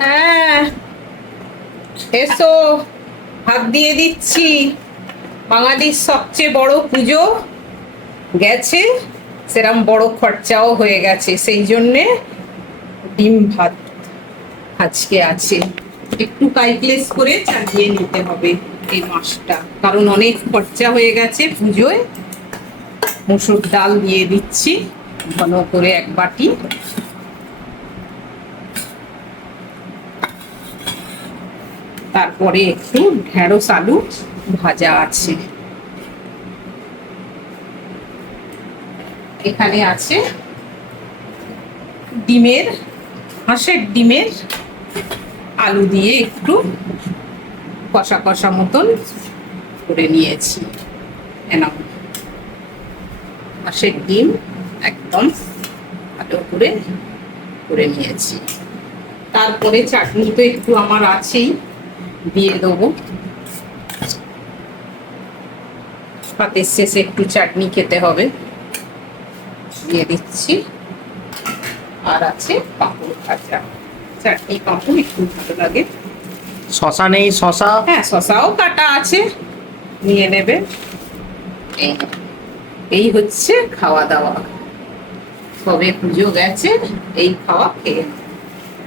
হ্যাঁ, এসো, হাত দিয়ে দিচ্ছি। বাঙালির সবচেয়ে বড় পুজো গেছে, সেরম বড় খরচাও হয়ে গেছে, সেই জন্যে ডিম ভাত আজকে আছে। একটু কাইক্লেস করে চালিয়ে নিতে হবে এই মাসটা, কারণ অনেক খরচা হয়ে গেছে পুজোয়। মুসুর ডাল দিয়ে দিচ্ছি ঘন করে 1 বাটি। তারপরে একটু ঢেঁড়স আলু ভাজা আছে। এখানে আছে ডিমের, হাঁসের ডিমের আলু দিয়ে একটু কষা কষা মতন করে নিয়েছি। এনাম হাঁসের ডিম একদম ভালো করে করে নিয়েছি। তারপরে চাটনি তো একটু আমার আছেই, দিয়ে দেবো। ভাতের শেষে একটু চাটনি খেতে হবে, দিয়ে দিচ্ছি। আর আছে পাঁপড় ভাজা, চাটনি পাঁপড় একটু ভালো লাগে। শশা নেই? শশা? হ্যাঁ, শশাও কাটা আছে, নিয়ে নেবে। এই হচ্ছে খাওয়া দাওয়া, সবে পুজো গেছে, এই খাওয়া খেয়ে